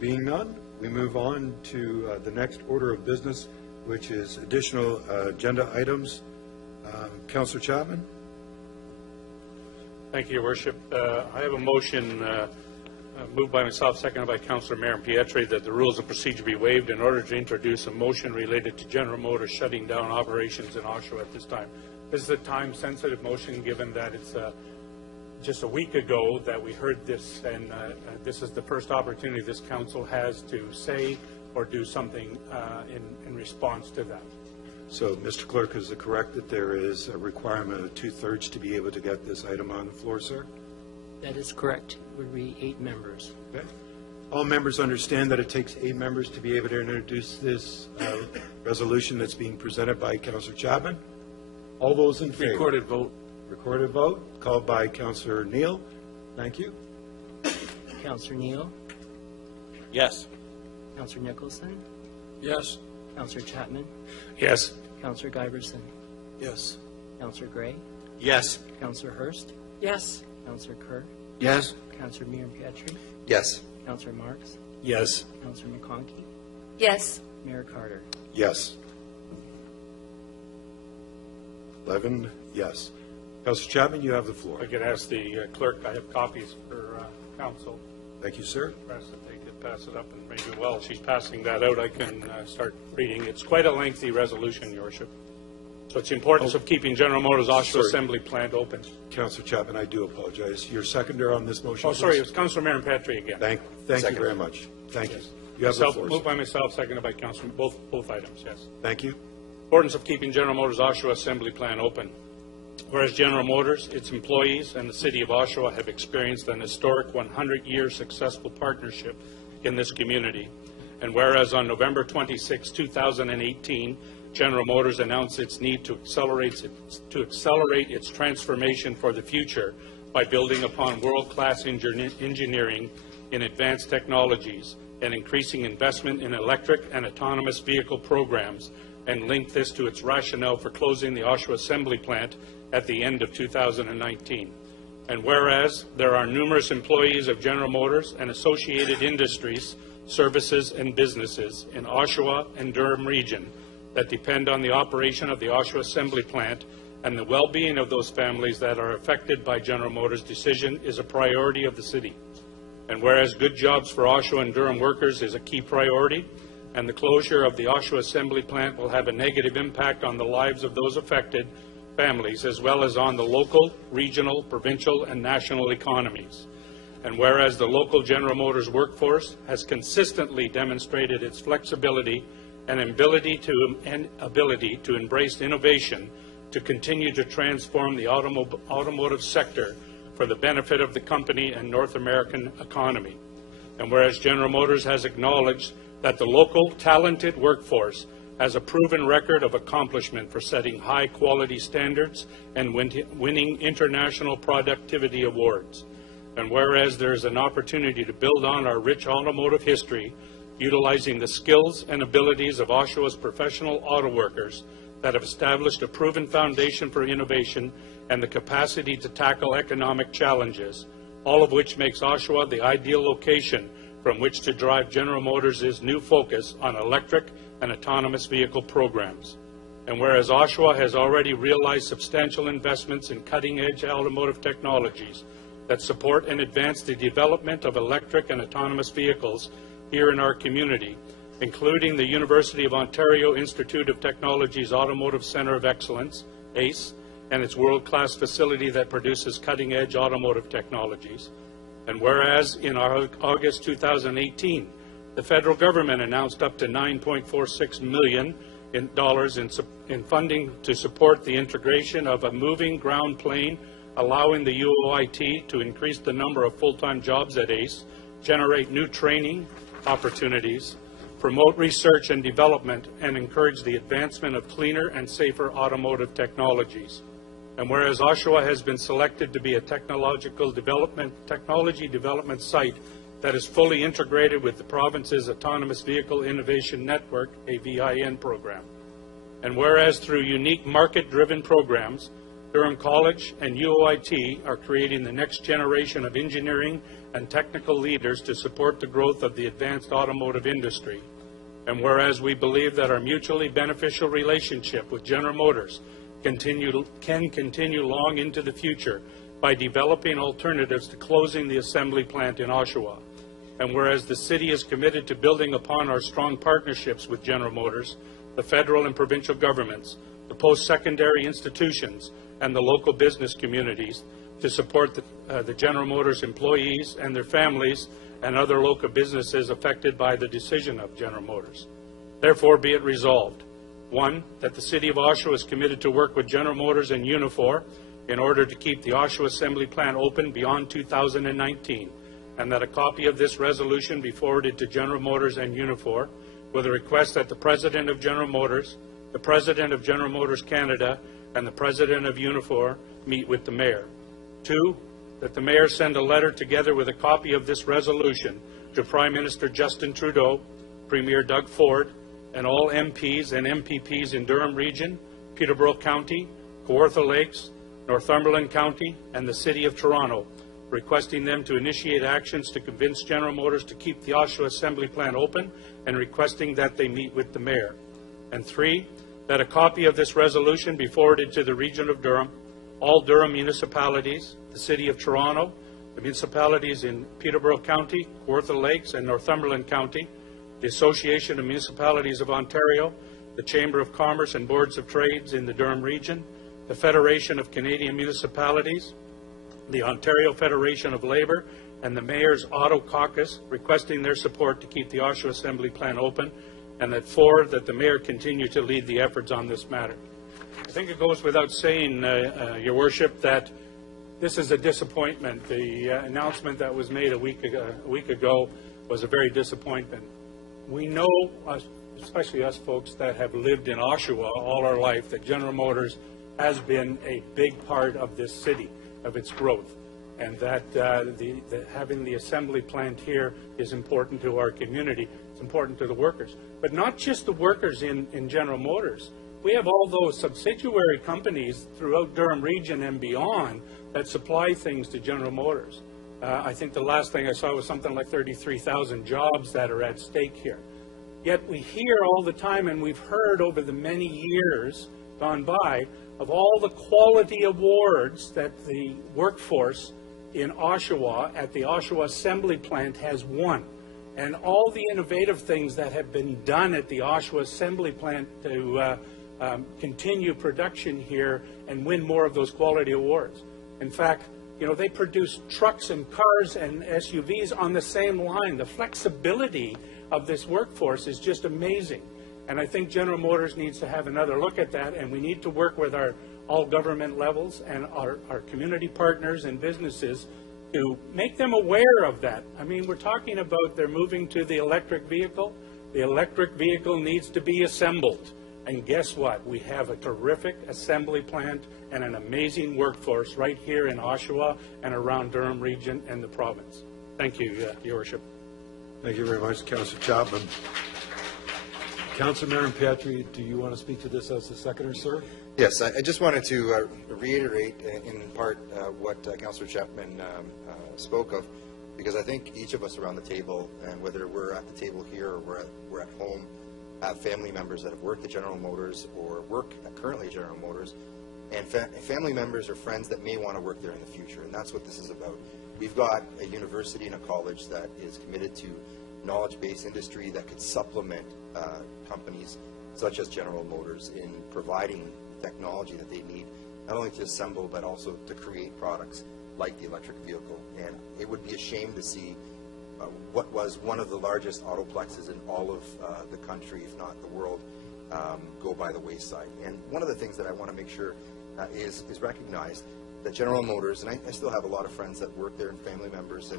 Being none, we move on to the next order of business, which is additional agenda items. Councillor Chapman. Thank you, Your Worship. I have a motion moved by myself, seconded by Councillor Pietri, that the rules of procedure be waived in order to introduce a motion related to General Motors shutting down operations in Oshawa at this time. This is a time-sensitive motion, given that it's just a week ago that we heard this, and this is the first opportunity this council has to say or do something in response to that. So, Mr. Clerk, is it correct that there is a requirement of 2/3 to be able to get this item on the floor, sir? That is correct. It would be 8 members. Okay. All members understand that it takes 8 members to be able to introduce this resolution that's being presented by Councillor Chapman. All those in favor? Recorded vote. Recorded vote, called by Councillor Neal. Thank you. Councillor Neal, Yes. Councillor Nicholson, Yes. Councillor Chapman, Yes. Councillor Giberson, Yes. Councillor Gray, Yes. Councillor Hurst, Yes. Councillor Kerr, Yes. Councillor Pietri, Yes. Councillor Marks, Yes. Councillor McConkey, Yes. Mayor Carter. Yes. 11 yes. Councillor Chapman, you have the floor. I could ask the clerk, I have copies for council. Thank you, sir. Press if they could pass it up, and maybe while she's passing that out, I can start reading. It's quite a lengthy resolution, Your Worship. So it's the importance of keeping General Motors Oshawa Sorry. Assembly Plant open. Councillor Chapman, I do apologize. Your seconder on this motion? Oh, sorry, please? it was Councillor Petrie again. Thank you very much. Thank you. You have the floor, Moved sir. by myself, seconded by Councillor, both items, yes. Thank you. Importance of keeping General Motors Oshawa Assembly Plant open. Whereas General Motors, its employees, and the City of Oshawa have experienced an historic 100-year successful partnership in this community. And whereas on November 26, 2018, General Motors announced its need to accelerate its transformation for the future by building upon world-class engineering in advanced technologies and increasing investment in electric and autonomous vehicle programs, and linked this to its rationale for closing the Oshawa Assembly Plant at the end of 2019. And whereas there are numerous employees of General Motors and associated industries, services and businesses in Oshawa and Durham region that depend on the operation of the Oshawa Assembly Plant, and the well-being of those families that are affected by General Motors' decision is a priority of the city. And whereas good jobs for Oshawa and Durham workers is a key priority, and the closure of the Oshawa Assembly Plant will have a negative impact on the lives of those affected families, as well as on the local, regional, provincial, and national economies. And whereas the local General Motors workforce has consistently demonstrated its flexibility and ability to embrace innovation to continue to transform the automotive sector for the benefit of the company and North American economy. And whereas General Motors has acknowledged that the local talented workforce has a proven record of accomplishment for setting high-quality standards and winning international productivity awards. And whereas there is an opportunity to build on our rich automotive history, utilizing the skills and abilities of Oshawa's professional auto workers that have established a proven foundation for innovation and the capacity to tackle economic challenges, all of which makes Oshawa the ideal location from which to drive General Motors' new focus on electric and autonomous vehicle programs. And whereas Oshawa has already realized substantial investments in cutting-edge automotive technologies that support and advance the development of electric and autonomous vehicles here in our community, including the University of Ontario Institute of Technology's Automotive Centre of Excellence, ACE, and its world-class facility that produces cutting-edge automotive technologies. And whereas in August 2018, the federal government announced up to $9.46 million in funding to support the integration of a moving ground plane, allowing the UOIT to increase the number of full-time jobs at ACE, generate new training opportunities, promote research and development, and encourage the advancement of cleaner and safer automotive technologies. And whereas Oshawa has been selected to be a technology development site that is fully integrated with the province's Autonomous Vehicle Innovation Network, a VIN program. And whereas through unique market-driven programs, Durham College and UOIT are creating the next generation of engineering and technical leaders to support the growth of the advanced automotive industry. And whereas we believe that our mutually beneficial relationship with General Motors can continue long into the future by developing alternatives to closing the assembly plant in Oshawa. And whereas the City is committed to building upon our strong partnerships with General Motors, the federal and provincial governments, the post-secondary institutions, and the local business communities to support the General Motors employees and their families and other local businesses affected by the decision of General Motors. Therefore, be it resolved, 1, that the City of Oshawa is committed to work with General Motors and Unifor in order to keep the Oshawa Assembly Plant open beyond 2019, and that a copy of this resolution be forwarded to General Motors and Unifor with a request that the President of General Motors, the President of General Motors Canada, and the President of Unifor meet with the Mayor. 2, that the Mayor send a letter together with a copy of this resolution to Prime Minister Justin Trudeau, Premier Doug Ford, and all MPs and MPPs in Durham Region, Peterborough County, Kawartha Lakes, Northumberland County, and the City of Toronto, requesting them to initiate actions to convince General Motors to keep the Oshawa Assembly Plant open and requesting that they meet with the Mayor. And 3, that a copy of this resolution be forwarded to the Region of Durham, all Durham municipalities, the City of Toronto, the municipalities in Peterborough County, Kawartha Lakes, and Northumberland County, the Association of Municipalities of Ontario, the Chamber of Commerce and Boards of Trades in the Durham Region, the Federation of Canadian Municipalities, the Ontario Federation of Labour, and the Mayor's Auto Caucus, requesting their support to keep the Oshawa Assembly Plant open, and that 4, that the Mayor continue to lead the efforts on this matter. I think it goes without saying, Your Worship, that this is a disappointment. The announcement that was made a week ago was a very disappointment. We know, especially us folks that have lived in Oshawa all our life, that General Motors has been a big part of this city, of its growth, and that having the assembly plant here is important to our community. It's important to the workers, but not just the workers in General Motors. We have all those subsidiary companies throughout Durham Region and beyond that supply things to General Motors. I think the last thing I saw was something like 33,000 jobs that are at stake here. Yet we hear all the time, and we've heard over the many years gone by, of all the quality awards that the workforce in Oshawa at the Oshawa Assembly Plant has won, and all the innovative things that have been done at the Oshawa Assembly Plant to continue production here and win more of those quality awards. In fact, you know, they produce trucks and cars and SUVs on the same line. The flexibility of this workforce is just amazing. And I think General Motors needs to have another look at that, and we need to work with our all government levels and our community partners and businesses to make them aware of that. I mean, we're talking about they're moving to the electric vehicle. The electric vehicle needs to be assembled. And guess what? We have a terrific assembly plant and an amazing workforce right here in Oshawa and around Durham Region and the province. Thank you, Your Worship. Thank you very much, Councillor Chapman. Councillor Petrie, do you want to speak to this as the seconder, sir? Yes, I just wanted to reiterate in part what Councillor Chapman spoke of, because I think each of us around the table, and whether we're at the table here or we're at home, have family members that have worked at General Motors or work currently at General Motors, and family members or friends that may want to work there in the future, and that's what this is about. We've got a university and a college that is committed to knowledge-based industry that could supplement companies such as General Motors in providing technology that they need, not only to assemble but also to create products like the electric vehicle. And it would be a shame to see what was one of the largest autoplexes in all of the country, if not the world, go by the wayside. And one of the things that I want to make sure is recognized, that General Motors, and I still have a lot of friends that work there and family members,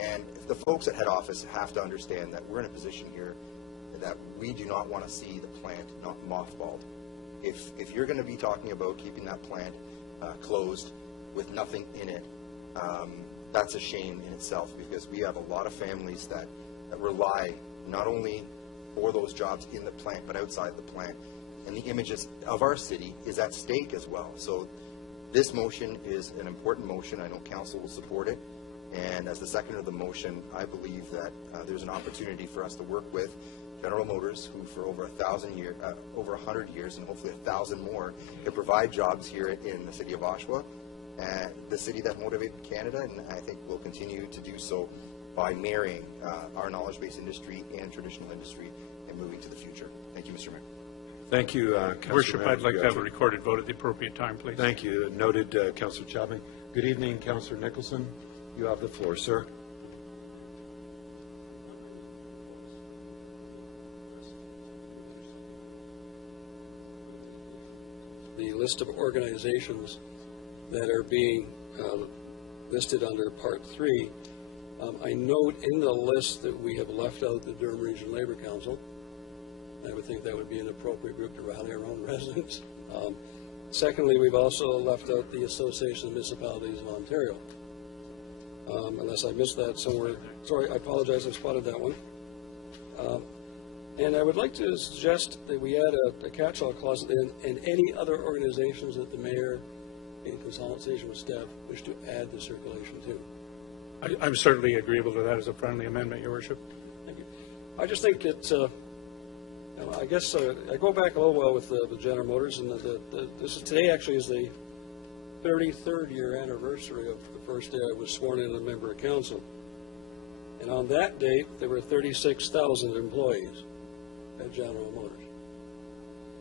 and the folks at head office have to understand that we're in a position here that we do not want to see the plant not mothballed. If you're going to be talking about keeping that plant closed with nothing in it, that's a shame in itself, because we have a lot of families that rely not only for those jobs in the plant but outside the plant, and the images of our city is at stake as well. So This motion is an important motion. I know council will support it. And as the second of the motion, I believe that there's an opportunity for us to work with General Motors, who for over 100 years, and hopefully 1,000 more, to provide jobs here in the city of Oshawa, the city that motivated Canada, and I think will continue to do so by marrying our knowledge-based industry and traditional industry and moving to the future. Thank you, Mr. Mayor. Thank you, Councillor. Worship, I'd like to have a Pietri. recorded vote at the appropriate time, please. Thank you. Noted, Councillor Chapman. Good evening, Councillor Nicholson. You have the floor, sir. The list of organizations that are being listed under Part 3, I note in the list that we have left out the Durham Regional Labour Council. I would think that would be an appropriate group to rally our own residents. Secondly, we've also left out the Association of Municipalities of Ontario. Unless I missed that somewhere. Sorry, I apologize, I spotted that one. And I would like to suggest that we add a catch-all clause and any other organizations that the mayor, in consultation with staff, wish to add to circulation to. I'm certainly agreeable to that as a friendly amendment, Your Worship. Thank you. I just think it's, I guess I go back a little while with General Motors, and today actually is the 33rd year anniversary of the first day I was sworn in as a member of council. And on that date, there were 36,000 employees at General Motors.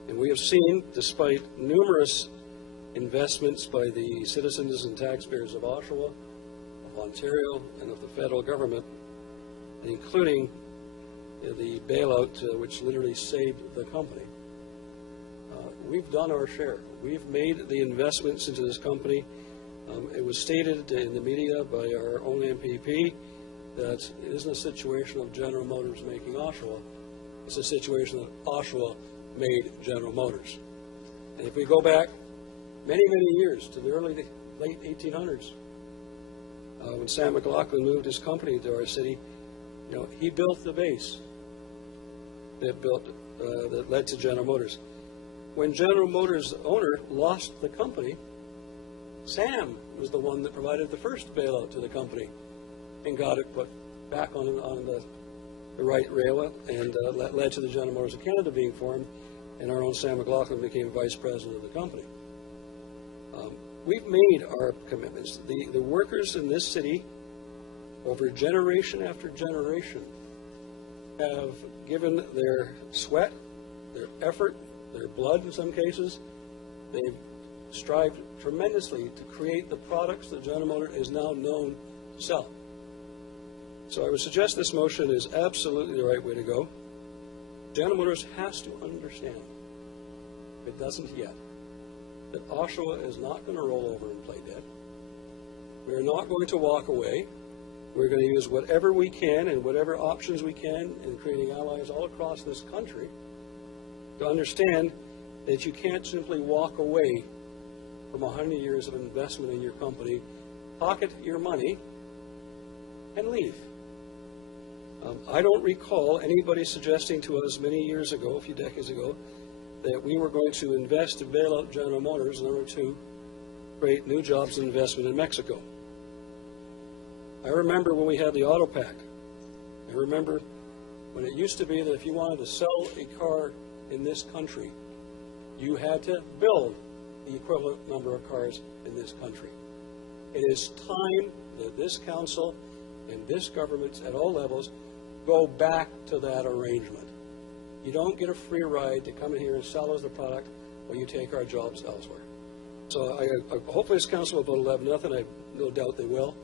And we have seen, despite numerous investments by the citizens and taxpayers of Oshawa, of Ontario, and of the federal government, including the bailout which literally saved the company, we've done our share. We've made the investments into this company. It was stated in the media by our own MPP that it isn't a situation of General Motors making Oshawa. It's a situation that Oshawa made General Motors. And if we go back many, many years to the late 1800s, when Sam McLaughlin moved his company to our city, he built the base that led to General Motors. When General Motors' owner lost the company, Sam was the one that provided the first bailout to the company and got it put back on the right rail, and led to the General Motors of Canada being formed, and our own Sam McLaughlin became vice president of the company. We've made our commitments. The workers in this city, over generation after generation, have given their sweat, their effort, their blood in some cases. They've strived tremendously to create the products that General Motors is now known to sell. So I would suggest this motion is absolutely the right way to go. General Motors has to understand, if it doesn't yet, that Oshawa is not going to roll over and play dead. We're not going to walk away. We're going to use whatever we can and whatever options we can in creating allies all across this country to understand that you can't simply walk away from 100 years of investment in your company, pocket your money, and leave. I don't recall anybody suggesting to us many years ago, a few decades ago, that we were going to invest to bail out General Motors in order to create new jobs and investment in Mexico. I remember when we had the auto pack. I remember when it used to be that if you wanted to sell a car in this country, you had to build the equivalent number of cars in this country. It is time that this council and this government at all levels go back to that arrangement. You don't get a free ride to come in here and sell us the product while you take our jobs elsewhere. So hopefully this council will vote 11-0. I have no doubt they will.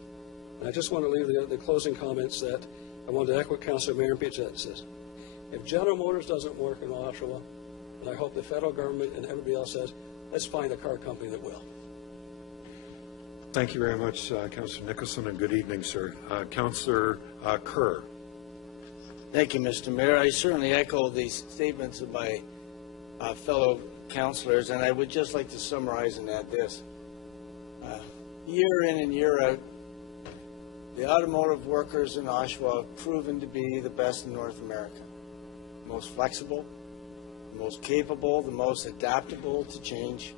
And I just want to leave the closing comments that I want to echo what Councillor Mayor Pietri says. If General Motors doesn't work in Oshawa, and I hope the federal government and everybody else says, let's find a car company that will. Thank you very much, Councillor Nicholson, and good evening, sir. Councillor Kerr. Thank you, Mr. Mayor. I certainly echo the statements of my fellow councillors, and I would just like to summarize and add this. Year in and year out, the automotive workers in Oshawa have proven to be the best in North America. The most flexible, the most capable, the most adaptable to change,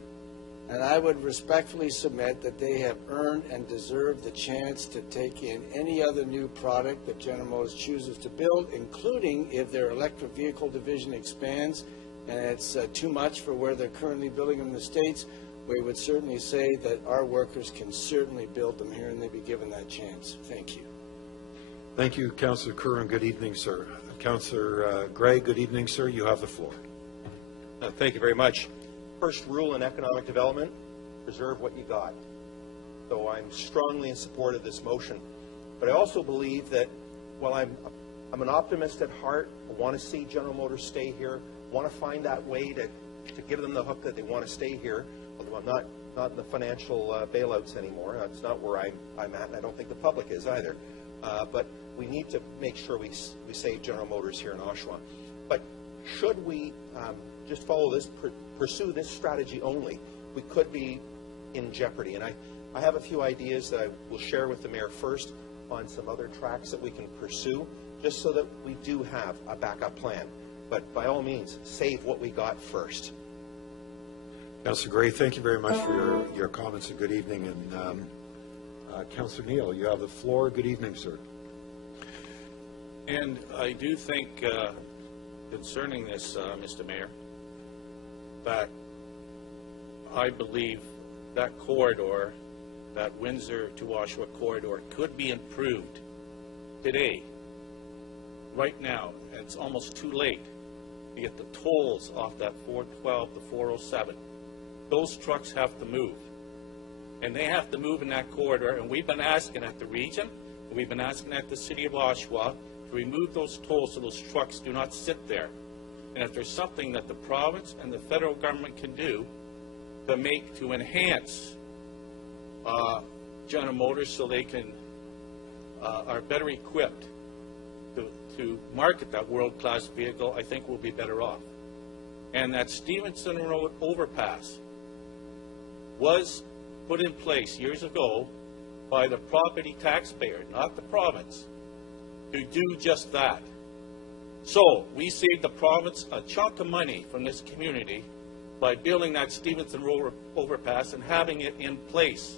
And I would respectfully submit that they have earned and deserve the chance to take in any other new product that General Motors chooses to build, including if their electric vehicle division expands and it's too much for where they're currently building them in the States. We would certainly say that our workers can certainly build them here, and they'd be given that chance. Thank you. Thank you, Councillor Curran. Good evening, sir. Councillor Gray, good evening, sir. You have the floor. Thank you very much. First rule in economic development, preserve what you got. So I'm strongly in support of this motion. But I also believe that while I'm an optimist at heart, I want to see General Motors stay here, want to find that way to give them the hook that they want to stay here, although I'm not in the financial bailouts anymore. That's not where I'm at, and I don't think the public is either. But we need to make sure we save General Motors here in Oshawa. But should we just follow this, pursue this strategy only, we could be in jeopardy. And I have a few ideas that I will share with the Mayor first on some other tracks that we can pursue, just so that we do have a backup plan. But by all means, save what we got first. Councillor Gray, thank you very much for your comments, and good evening. And Councillor Neal, you have the floor. Good evening, sir. And I do think concerning this, Mr. Mayor, that I believe that corridor, that Windsor to Oshawa corridor, could be improved today, right now. And it's almost too late to get the tolls off that 412 to 407. Those trucks have to move. And they have to move in that corridor. And we've been asking at the region, and we've been asking at the city of Oshawa to remove those tolls so those trucks do not sit there. And if there's something that the province and the federal government can do to enhance General Motors so they can are better equipped to market that world-class vehicle, I think we'll be better off. And that Stevenson Road overpass was put in place years ago by the property taxpayer, not the province, to do just that. So we saved the province a chunk of money from this community by building that Stevenson Road overpass and having it in place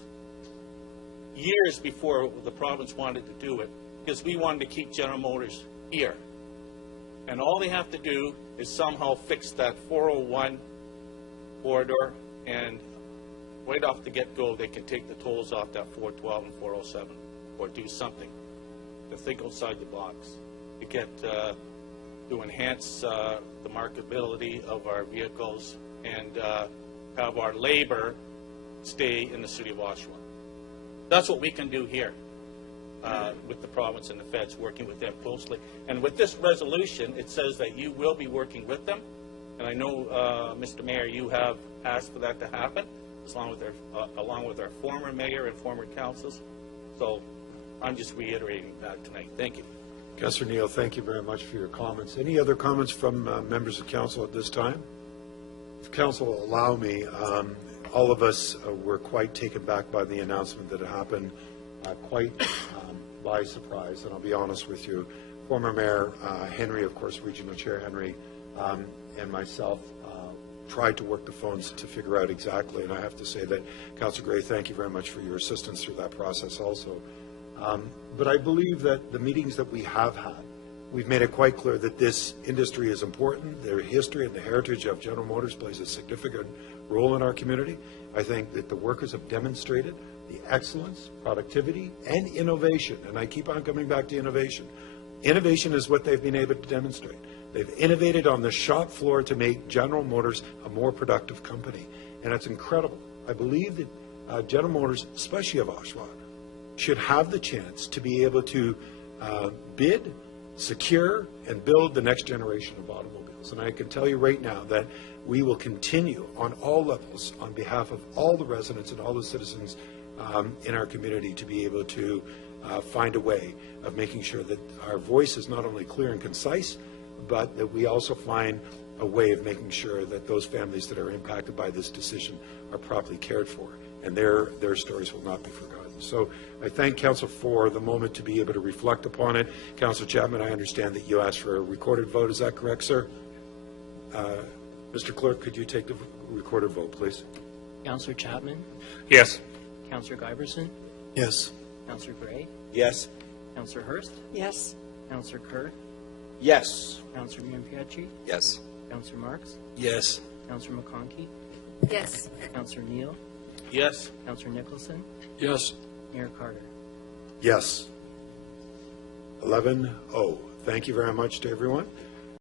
years before the province wanted to do it, because we wanted to keep General Motors here. And all they have to do is somehow fix that 401 corridor, and right off the get-go, they can take the tolls off that 412 and 407, or do something to think outside the box to get to enhance the marketability of our vehicles and have our labor stay in the city of Oshawa. That's what we can do here with the province and the feds, working with them closely. And with this resolution, it says that you will be working with them. And I know, Mr. Mayor, you have asked for that to happen, along with our former mayor and former councils. So I'm just reiterating that tonight. Thank you. Councillor Neal, thank you very much for your comments. Any other comments from members of council at this time? If council will allow me, all of us were quite taken back by the announcement that happened, quite by surprise, and I'll be honest with you. Former Mayor Henry, of course, Regional Chair Henry, and myself tried to work the phones to figure out exactly, and I have to say that, Councillor Gray, thank you very much for your assistance through that process also. But I believe that the meetings that we have had, we've made it quite clear that this industry is important. Their history and the heritage of General Motors plays a significant role in our community. I think that the workers have demonstrated the excellence, productivity, and innovation. And I keep on coming back to innovation. Innovation is what they've been able to demonstrate. They've innovated on the shop floor to make General Motors a more productive company. And it's incredible. I believe that General Motors, especially of Oshawa, should have the chance to be able to bid, secure, and build the next generation of automobiles. And I can tell you right now that we will continue on all levels on behalf of all the residents and all the citizens in our community to be able to find a way of making sure that our voice is not only clear and concise, but that we also find a way of making sure that those families that are impacted by this decision are properly cared for, and their stories will not be forgotten. So I thank Council for the moment to be able to reflect upon it. Councillor Chapman, I understand that you asked for a recorded vote. Is that correct, sir? Mr. Clerk, could you take the recorded vote, please? Councillor Chapman, Yes. Councillor Giberson, Yes. Councillor Gray, Yes. Councillor Hurst, Yes. Councillor Kerr, Yes. Councillor Pietri, Yes. Councillor Marks, Yes. Councillor McConkey, Yes. Councillor Neal, Yes. Councillor Nicholson, Yes. Mayor Carter. Yes. 11-0. Thank you very much to everyone.